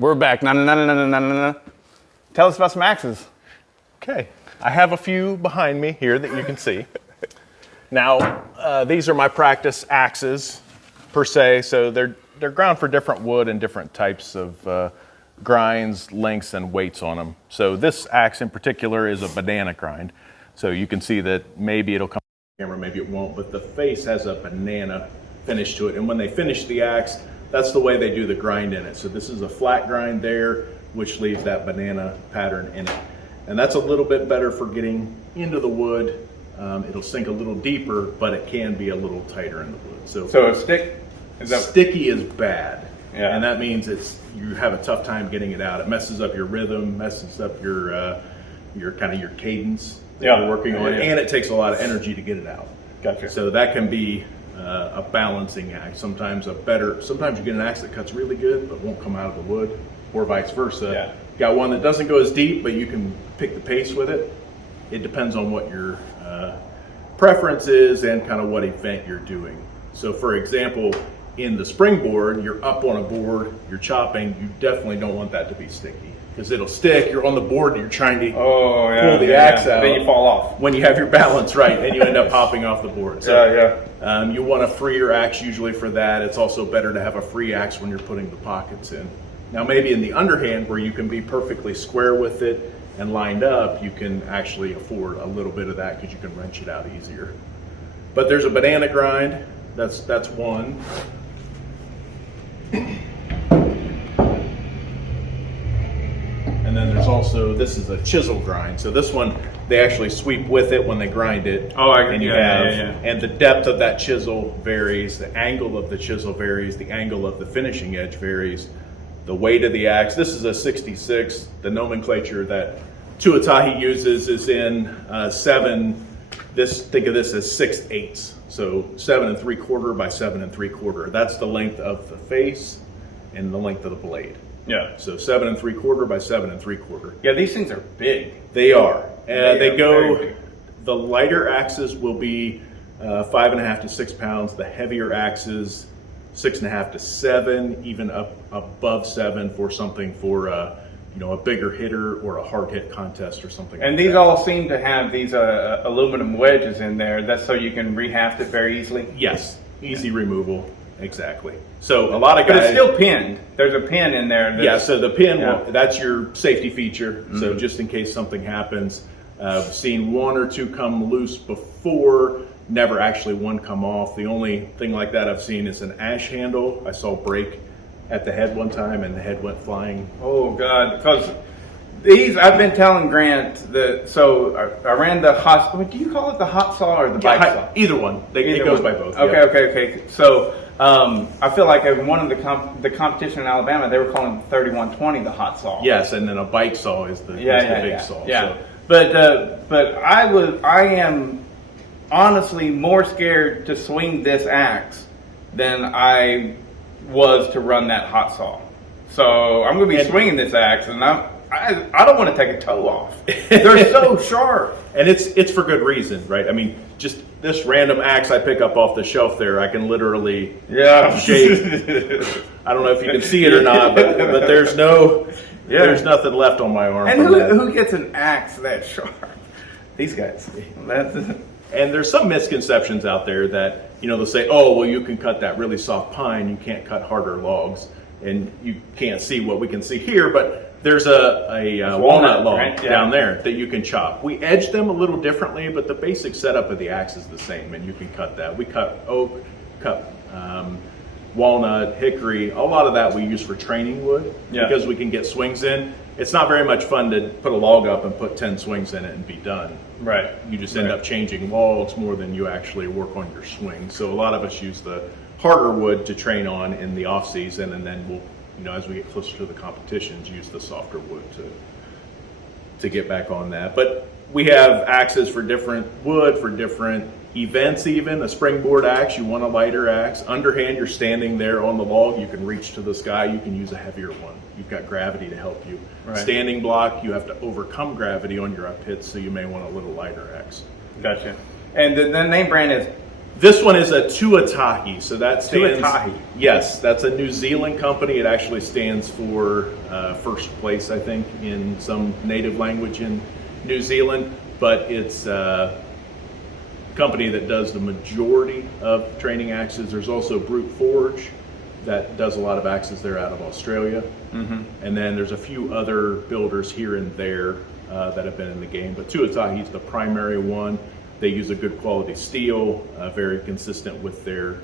We're back. Tell us about some axes. Okay, I have a few behind me here that you can see. Now, these are my practice axes per se, so they're ground for different wood and different types of grinds, lengths, and weights on them. So this axe in particular is a banana grind. So you can see that maybe it'll come on the camera, maybe it won't, but the face has a banana finish to it. And when they finish the axe, that's the way they do the grind in it. So this is a flat grind there, which leaves that banana pattern in it. And that's a little bit better for getting into the wood. It'll sink a little deeper, but it can be a little tighter in the wood. So a stick? Sticky is bad. Yeah. And that means you have a tough time getting it out. It messes up your rhythm, messes up your kind of your cadence that you're working on, and it takes a lot of energy to get it out. Gotcha. So that can be a balancing act. Sometimes you get an axe that cuts really good but won't come out of the wood, or vice versa. Yeah. Got one that doesn't go as deep, but you can pick the pace with it. It depends on what your preference is and kind of what event you're doing. So for example, in the springboard, you're up on a board, you're chopping, you definitely don't want that to be sticky because it'll stick. You're on the board and you're trying to pull the axe out. Then you fall off. When you have your balance right, and you end up hopping off the board. So, you want a freer axe usually for that. It's also better to have a free axe when you're putting the pockets in. Now maybe in the underhand where you can be perfectly square with it and lined up, you can actually afford a little bit of that because you can wrench it out easier. But there's a banana grind, that's one. And then there's also, this is a chisel grind. So this one, they actually sweep with it when they grind it. And the depth of that chisel varies, the angle of the chisel varies, the angle of the finishing edge varies, the weight of the axe. This is a 66. The nomenclature that Tuatahi uses is in 7. Think of this as 6/8. So 7 3/4 by 7 3/4. That's the length of the face and the length of the blade. Yeah. So 7 3/4 by 7 3/4. Yeah, these things are big. They are. They go. Very big. The lighter axes will be 5.5 to 6 pounds. The heavier axes 6.5 to 7, even up above 7 for something for a bigger hitter or a hard hit contest or something. And like these that. all seem to have these aluminum wedges in there. That's so you can rehaft it very easily. Yes, easy removal. Exactly. So a lot of guys. But it's still pinned. There's a pin in there. Yeah. So the pin, that's your safety feature. Mm-hmm. So just in case something happens, I've seen 1 or 2 come loose before. Never actually one come off. The only thing like that I've seen is an ash handle. I saw break at the head one time and the head went flying. Oh God, because these, I've been telling Grant that, so I ran the hot, do you call it the hot saw or the bike saw? Either one. It goes by both. Okay. So I feel like in one of the competition in Alabama, they were calling the 3120 the hot saw. Yes, and then a bike saw is the big saw. Yeah. So. But I am honestly more scared to swing this axe than I was to run that hot saw. So I'm going to be swinging this axe, and I don't want to take a toe off. They're so sharp, and it's for good reason, right? I mean, just this random axe I pick up off the shelf there, I can literally shave. I don't know if you can see it or not, but there's there's nothing left on my arm. And who gets an axe that sharp? These guys. And there's some misconceptions out there that, they'll say, oh, well, you can cut that really soft pine, you can't cut harder logs, and you can't see what we can see here, but there's a walnut log down there that you can chop. We edge them a little differently, but the basic setup of the axe is the same, and you can cut that. We cut oak, cut walnut, hickory. A lot of that we use for training wood because we can get swings in. It's not very much fun to put a log up and put 10 swings in it and be done. Right. You just end up changing logs more than you actually work on your swing. So a lot of us use the harder wood to train on in the off season, and then we'll, as we get closer to the competitions, use the softer wood to get back on that. But we have axes for different wood, for different events even. A springboard axe, you want a lighter axe. Underhand, you're standing there on the log, you can reach to the sky, you can use a heavier one. You've got gravity to help you. Right. Standing block, you have to overcome gravity on your up hits, so you may want a little lighter axe. Gotcha. And the name brand is This one is a Tuatahi, so that stands. Tuatahi. Yes, that's a New Zealand company. It actually stands for first place, I think, in some native language in New Zealand. But it's a company that does the majority of training axes. There's also Brute Forge that does a lot of axes there out of Australia, and then there's a few other builders here and there that have been in the game. But Tuatahi is the primary one. They use a good quality steel, very consistent with their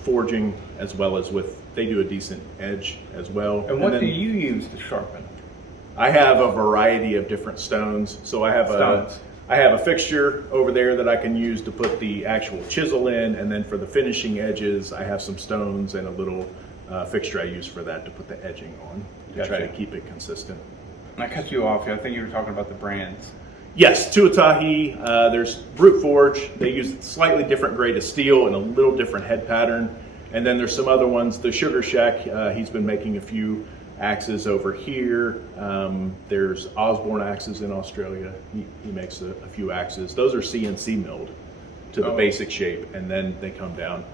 forging, as well as they do a decent edge as well. And what do you use to sharpen? I have a variety of different stones. So I have a fixture over there that I can use to put the actual chisel in, and then for the finishing edges, I have some stones and a little fixture I use for that to put the edging on to try to keep it consistent. And I cut you off. I think you were talking about the brands. Yes, Tuatahi, there's Brute Forge. They use a slightly different grade of steel and a little different head pattern. And then there's some other ones. The Sugar Shack, he's been making a few axes over here. There's Osborne Axes in Australia. He makes a few axes. Those are CNC milled to the basic shape, and then they come down.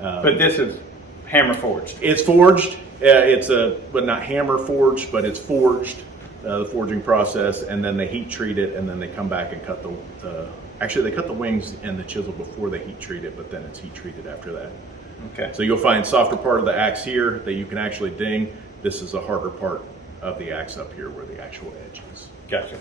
But this is hammer forged. It's forged. But not hammer forged, but it's forged. The forging process, and then they heat treat it, and then they come back and cut actually they cut the wings and the chisel before they heat treat it, but then it's heat treated after that. Okay. So you'll find softer part of the axe here that you can actually ding. This is a harder part of the axe up here where the actual edge is. Gotcha.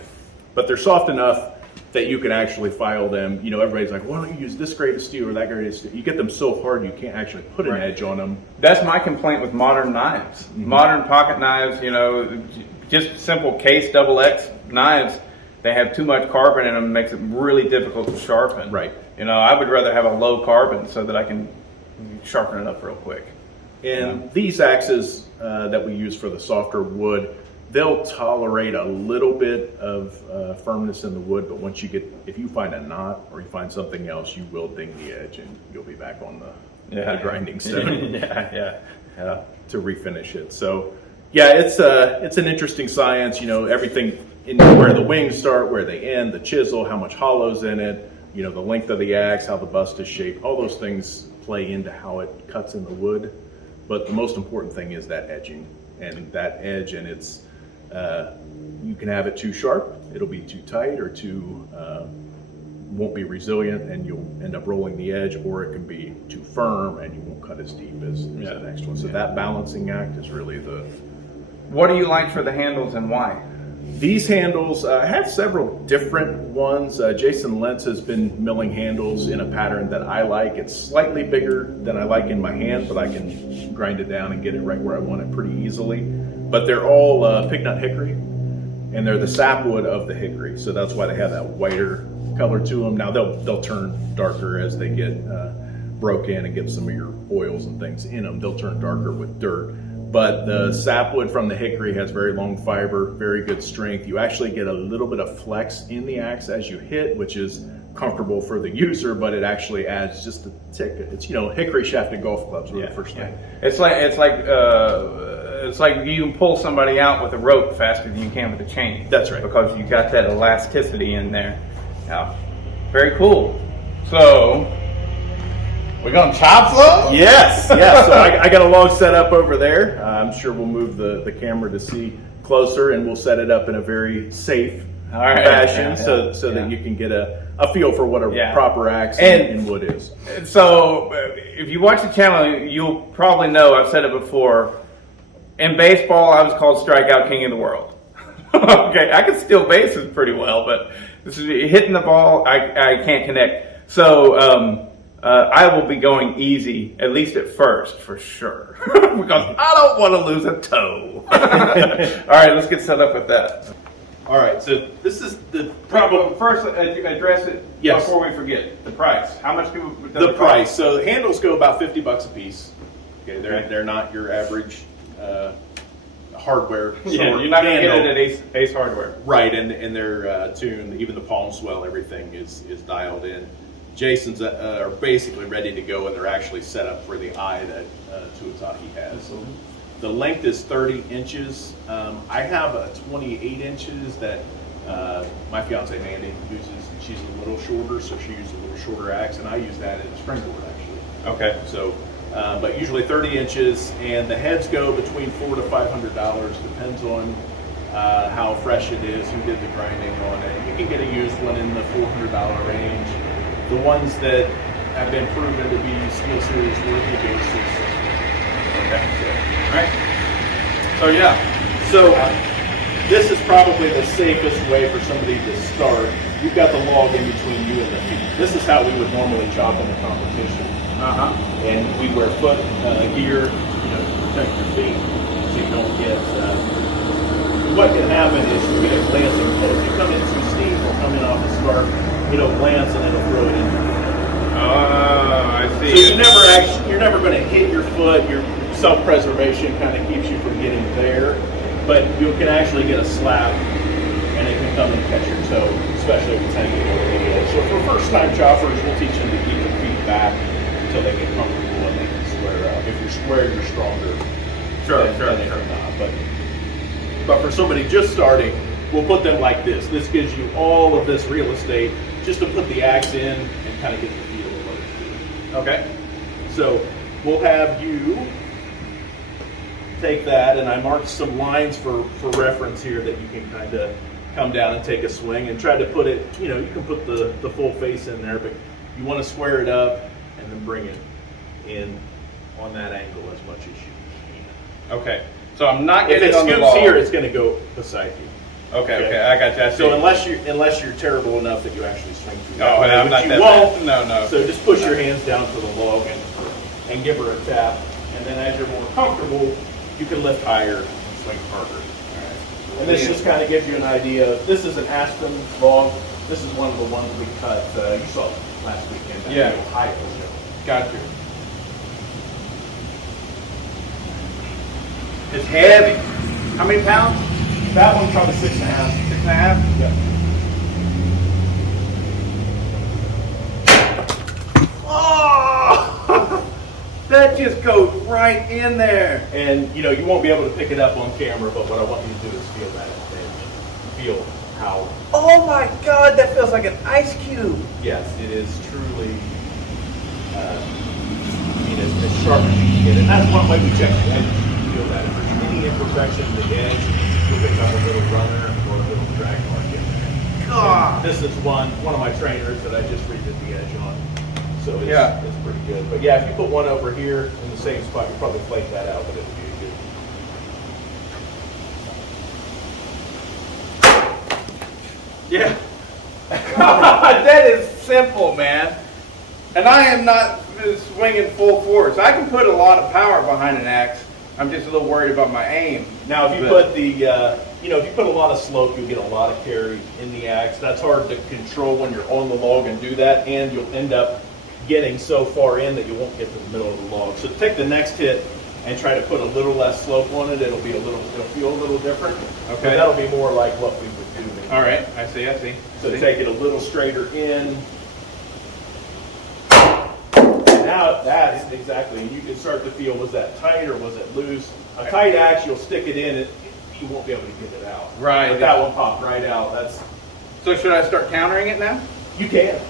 But they're soft enough that you can actually file them. You know, everybody's like, why don't you use this grade of steel or that grade of steel? You get them so hard you can't actually put an edge on them. That's my complaint with modern knives. Modern pocket knives, just simple case XX knives, they have too much carbon in them. It makes it really difficult to sharpen. Right. I would rather have a low carbon so that I can sharpen it up real quick. And these axes that we use for the softer wood, they'll tolerate a little bit of firmness in the wood, but if you find a knot or you find something else, you will ding the edge and you'll be back on the grinding stone to refinish it. So yeah, it's an interesting science, everything in where the wings start, where they end, the chisel, how much hollow's in it, the length of the axe, how the bust is shaped, all those things play into how it cuts in the wood. But the most important thing is that edging, and that edge, and it's you can have it too sharp, it'll be too tight, or too won't be resilient, and you'll end up rolling the edge, or it can be too firm and you won't cut as deep as the next one. So that balancing act is really What do you like for the handles and why? These handles, I have several different ones. Jason Lentz has been milling handles in a pattern that I like. It's slightly bigger than I like in my hand, but I can grind it down and get it right where I want it pretty easily. But they're all pignut hickory, and they're the sapwood of the hickory. So that's why they have that whiter color to them. Now they'll turn darker as they get broke in and get some of your oils and things in them. They'll turn darker with dirt. But the sapwood from the hickory has very long fiber, very good strength. You actually get a little bit of flex in the axe as you hit, which is comfortable for the user, but it actually adds just a tick. It's hickory shafted golf clubs were the first thing. It's like you can pull somebody out with a rope faster than you can with a chain. That's right. Because you got that elasticity in there. Yeah. Very cool. So we're going chop slow? Yes. So I got a log set up over there. I'm sure we'll move the camera to see closer, and we'll set it up in a very safe fashion so that you can get a feel for what a proper axe in wood is. So if you watch the channel, you'll probably know, I've said it before, in baseball I was called strikeout king of the world. Okay, I can steal bases pretty well, but hitting the ball, I can't connect. So I will be going easy, at least at first, for sure, because I don't want to lose a toe. All right, let's get set up with that. All right, so this is the problem. First, address it before we forget. The price. How much people? The price. So the handles go about $50 a piece. Okay, they're not your average hardware. Yeah, you're not going to get it at Ace Hardware. Right, and they're tuned. Even the palm swell, everything is dialed in. Jason's are basically ready to go, and they're actually set up for the eye that Tuatahi has. Mm-hmm. The length is 30 inches. I have a 28 inches that My fiance Mandy she's a little shorter, so she uses a little shorter axe, and I use that as a springboard actually. Okay. So, but usually 30 inches, and the heads go between $400 to $500. Depends on how fresh it is, who did the grinding on it. You can get a used one in the $400 range. The ones that have been proven to be Steel Series worthy bases. Okay. All right. So yeah. So this is probably the safest way for somebody to start. You've got the log in between you and the feet. This is how we would normally chop in a competition. And we wear foot gear, to protect your feet, so you don't get. What can happen is you get a glancing blow. If you come in too steep or come in off the scarf, it'll glance and it'll throw it into your foot. Oh, I see. So you're never going to hit your foot. Your self-preservation kind of keeps you from getting there, but you can actually get a slap, and it can come and catch your toe, especially if it's hanging over the edge. So for first-time choppers, we'll teach them to keep their feet back until they get comfortable and they can square up. If you're square, you're stronger. Sure. If you're not. But for somebody just starting, we'll put them like this. This gives you all of this real estate just to put the axe in and kind of get the feel of what it's doing. Okay. So we'll have you take that, and I marked some lines for reference here that you can kind of come down and take a swing and try to put it, you can put the full face in there, but you want to square it up and then bring it in on that angle as much as you can. Okay. So I'm not If getting it on the scoops log. here, it's going to go beside you. Okay, I got that. So unless you're terrible enough that you actually swing through No, that way, I'm which not you that won't. bad. No. So just push your hands down to the log and give her a tap, and then as you're more comfortable, you can lift higher and swing harder. And this just kind of gives you an idea. This is an aspen log. This is one of the ones we cut. You saw it last weekend. Yeah. Ohio show. Got you. It's heavy. How many pounds? That one's probably 6.5. 6.5? Yeah. Oh! That just goes right in there. And you won't be able to pick it up on camera, but what I want you to do is feel that edge. Feel how. Oh my God, that feels like an ice cube. Yes, it is truly. It's sharp as you can get, and that's one way we check the edge. You feel that if there's any imperfection in the edge, you'll pick up a little runner or a little drag mark in there. God. This is one of my trainers that I just redid the edge on. So it's pretty good. But yeah, if you put one over here in the same spot, you'll probably flake that out, but it'll be good. Yeah. That is simple, man. And I am not swinging full force. I can put a lot of power behind an axe. I'm just a little worried about my aim. Now, if you put if you put a lot of slope, you'll get a lot of carry in the axe. That's hard to control when you're on the log and do that, and you'll end up getting so far in that you won't get to the middle of the log. So take the next hit and try to put a little less slope on it. It'll feel a little different. Okay. But that'll be more like what we would do. Maybe. All right, I see. So take it a little straighter in. And now that is exactly, and you can start to feel, was that tight or was it loose? A tight axe, you'll stick it in, you won't be able to get it out. Right. But that one popped right out. So should I start countering it now? You can.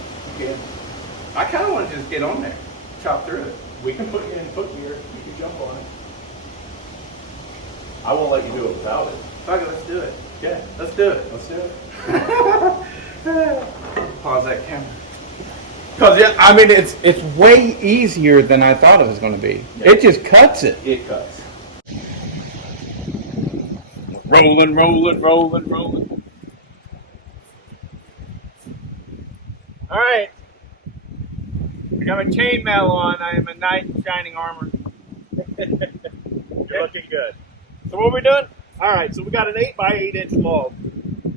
I kind of want to just get on there, chop through it. We can put you in foot gear. You can jump on it. I won't let you do it without it. Fuck it, let's do it. Okay. Let's do it. Let's do it. Pause that camera. Because it's way easier than I thought it was going to be. Yeah. It just cuts it. It cuts. Rolling. All right. I got my chainmail on. I am a knight in shining armor. You're looking good. So what are we doing? All right, so we got an 8 by 8 inch log.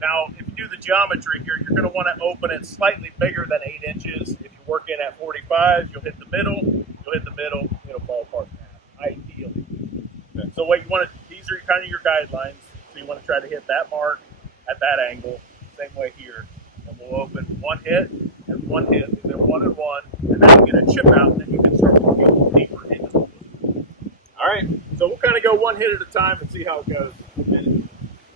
Now, if you do the geometry here, you're going to want to open it slightly bigger than 8 inches. If you work in at 45s, you'll hit the middle. It'll fall apart in half, ideally. Okay. So what you want to, these are kind of your guidelines. So you want to try to hit that mark at that angle, same way here. And we'll open one hit and one hit, and then one and one, and then you get a chip out, and then you can start to go deeper into the wood. All right, so we'll kind of go one hit at a time and see how it goes. And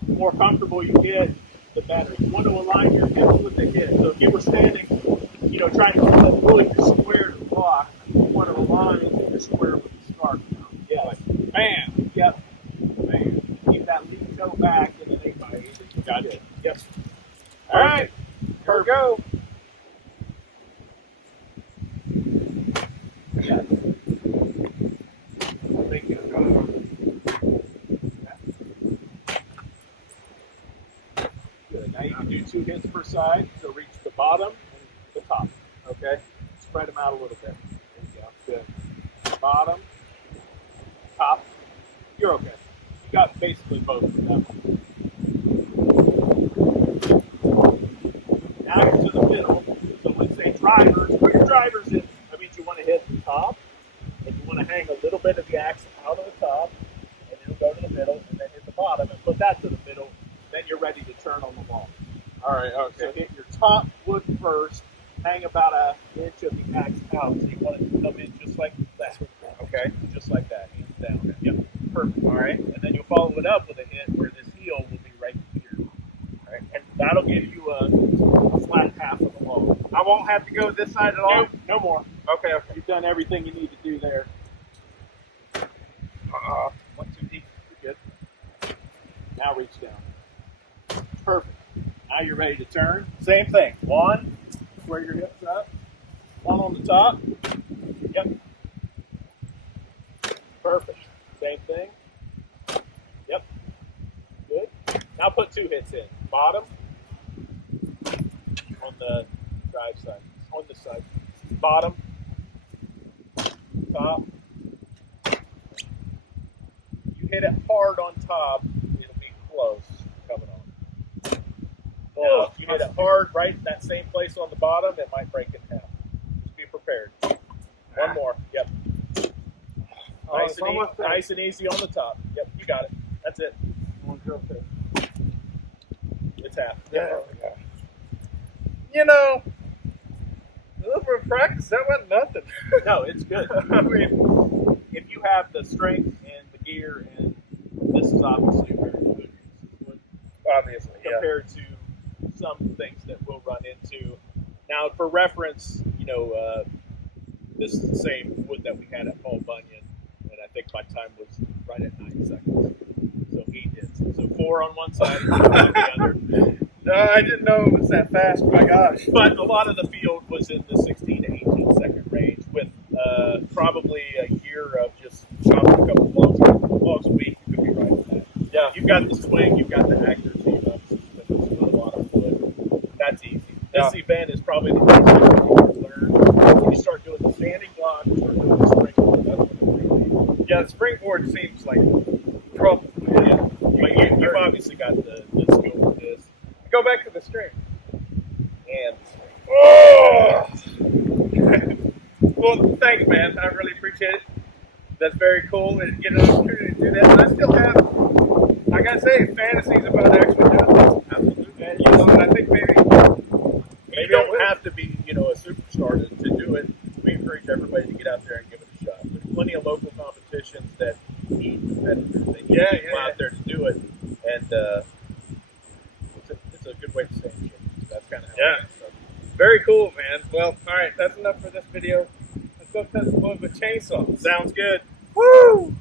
the more comfortable you get, the better. You want to align your hips with the hip. So if you were standing, trying to pull your square to the block, you want to align your square with the scarf now. Yes. Like, bam. Yep. Bam. Keep that lead toe back in an 8x8. Got it. Yep. All right. Here we go. Yes. Thank you. Good. Now you can do 2 hits per side. So reach the bottom and the top. Okay? Spread them out a little bit. There you go. Good. Bottom, top. You're okay. You got basically both of them. Now you're to the middle. So let's say drivers. Put your drivers in. That means you want to hit the top. And you want to hang a little bit of the axe out of the top. And it'll go to the middle. And then hit the bottom. And put that to the middle. Then you're ready to turn on the wall. All right. Okay. So hit your top wood first. Hang about an inch of the axe out. So you want it to come in just like that. Okay? Just like that. Hands down. Okay. Yep. Perfect. All right? And then you'll follow it up with a hit where this heel will be right here. All right? And that'll give you a flat half of the wall. I won't have to go this side at all? No more. Okay. You've done everything you need to do there. One too deep. You're good. Now reach down. Perfect. Now you're ready to turn. Same thing. One. Square your hips up. One on the top. Yep. Perfect. Same thing. Yep. Good. Now put 2 hits in. Bottom. On the drive side. On this side. Bottom. Top. You hit it hard on top, it'll be close coming on. Now, if you hit it hard right in that same place on the bottom, it might break in half. Just be prepared. One more. Yep. Nice and easy on the top. Yep, you got it. That's it. It's half. Yeah. For practice, that wasn't nothing. No, it's good. I mean, if you have the strength and the gear, and this is obviously very good. Obviously, compared to some things that we'll run into. Now, for reference, this is the same wood that we had at Paul Bunyan, and I think my time was right at 9 seconds. So 8 hits. So 4 on one side, 4 on the other. No, I didn't know it was that fast. My gosh! But a lot of the field was in the 16 to 18 second range, with probably a year of just chopping a couple logs a week. You could be right at that. Yeah, you've got the swing, you've got the accuracy, but a lot of wood. That's easy. This event is probably the easiest thing to learn. When you start doing the standing block, you start doing the springboard. That's when it's really. Yeah, the springboard seems like trouble. Yeah, but you've obviously got the skill with this. Go back to the string. And oh! Well, thanks, man. I really appreciate it. That's very cool and get an opportunity to do that. And I still have, I gotta say, fantasies about actually doing this. Absolutely. And, I think maybe you don't have to be, a superstar to do it. We encourage everybody to get out there and give it a shot. There's plenty of local competitions that need competitors. They need people out there to do it, and it's a good way to stay in shape. That's kind of how it is. Very cool, man. Well, all right, that's enough for this video. Let's go test the wood with chainsaw. Sounds good. Woo!